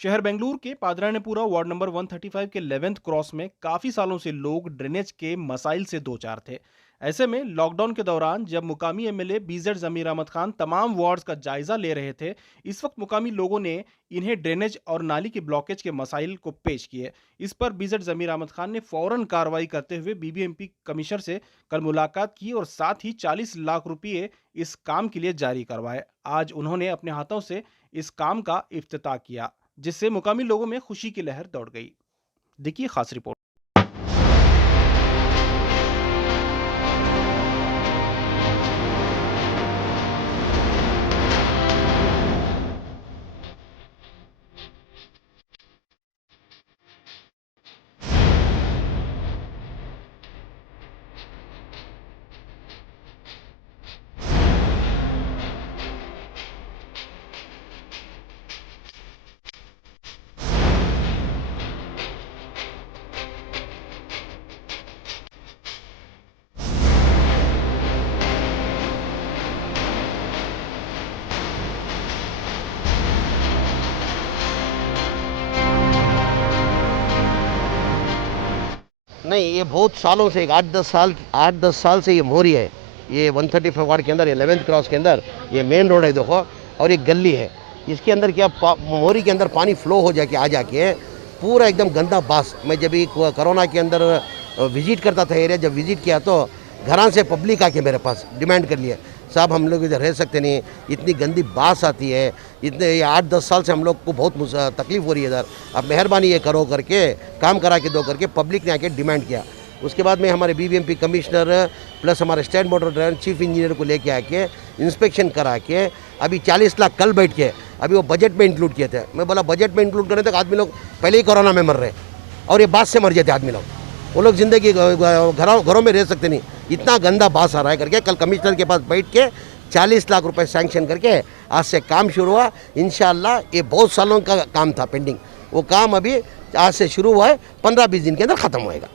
शहर बेंगलुरु के पादरायणपुरा ward number 135 के 11th क्रॉस में काफी सालों से लोग ड्रेनेज के मसाइल से दो चार थे। ऐसे में लॉकडाउन के दौरान जब मुकामी एमएलए बीजेड जमीर अहमद खान तमाम वार्ड्स का जायजा ले रहे थे, इस वक्त मुकामी लोगों ने इन्हें ड्रेनेज और नाली के ब्लॉकेज के मसाइल को पेश किए। इस पर बीजेड जमीर अहमद खान ने फौरन कार्रवाई करते हुए बीबीएमपी कमिश्नर से कल मुलाकात की और साथ ही 40 लाख रुपए इस काम के लिए जारी करवाए। आज उन्होंने अपने हाथों से इस काम का इफ्तिताह किया, जिससे मुकामी लोगों में खुशी की लहर दौड़ गई। देखिए खास रिपोर्ट। नहीं, ये बहुत सालों से, एक 8-10 साल से ये मोरी है। ये 135 वार्ड के अंदर, 11th क्रॉस के अंदर ये मेन रोड है देखो, और एक गली है। इसके अंदर क्या मोरी के अंदर पानी फ्लो हो जाके आ जाके पूरा एकदम गंदा बास। मैं जब भी कोरोना के अंदर विजिट करता था एरिया, जब विजिट किया तो घरां से पब्लिक आके मेरे पास डिमांड कर लिए, साहब हम लोग इधर रह सकते नहीं, इतनी गंदी बास आती है, इतने 8-10 साल से हम लोग को बहुत तकलीफ हो रही है इधर, अब मेहरबानी ये करो करके काम करा के दो करके पब्लिक ने आके डिमांड किया। उसके बाद में हमारे बीबीएमपी कमिश्नर प्लस हमारे state motor driver chief engineer को लेके आके इंस्पेक्शन करा के अभी 40 लाख कल बैठ के अभी वो बजट में इंक्लूड किए थे। मैं बोला बजट में इंक्लूड करने तक आदमी लोग पहले ही कोरोना में मर रहे और ये बास से मर जाते आदमी लोग, वो लोग ज़िंदगी घरों में रह सकते नहीं, इतना गंदा बास आ रहा है करके कल कमिश्नर के पास बैठ के 40 लाख रुपए सैंक्शन करके आज से काम शुरू हुआ। इंशाल्लाह ये बहुत सालों का काम था पेंडिंग, वो काम अभी आज से शुरू हुआ है, 15-20 दिन के अंदर ख़त्म होएगा।